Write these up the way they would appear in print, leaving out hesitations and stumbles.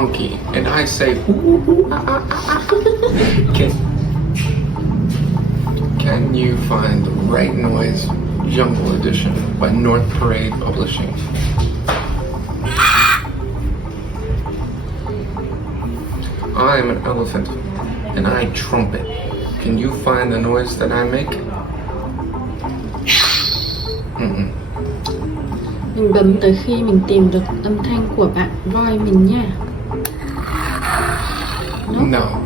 monkey, and I say, ooh, ooh, ah, ah, ah, ah. Can you find the right noise, Jungle Edition by North Parade Publishing? I'm an elephant, and I trumpet. Can you find the noise that I make? Mình bấm tới khi mình tìm được âm thanh của bạn voi mình nha. No.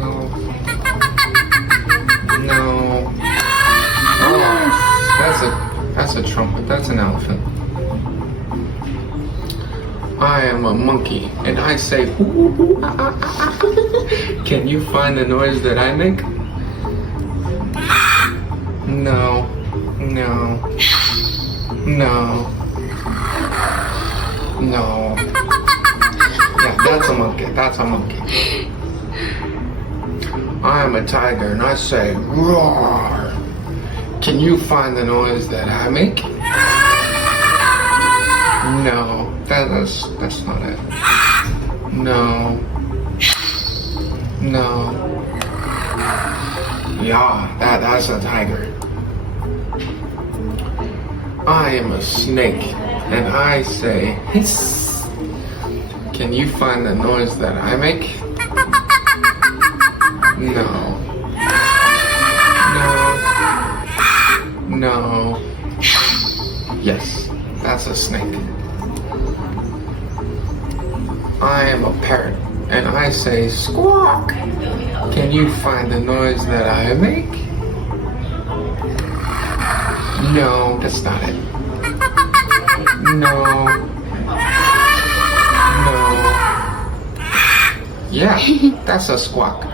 No. No. Oh, that's a trumpet. That's an elephant. I am a monkey, and I say, ooh, ooh, ah, ah, ah, ah. Can you find the noise that I make? No. No. No. No. Yeah, that's a monkey. That's a monkey. I am a tiger, and I say, roar. Can you find the noise that I make? No, that's not it. No. No. Yeah, that's a tiger. I am a snake, and I say, hiss. Can you find the noise that I make? No. No. No. Yes, that's a snake. I am a parrot, and I say, squawk. Can you find the noise that I make? No, that's not it. No. No. Yeah, that's a squawk.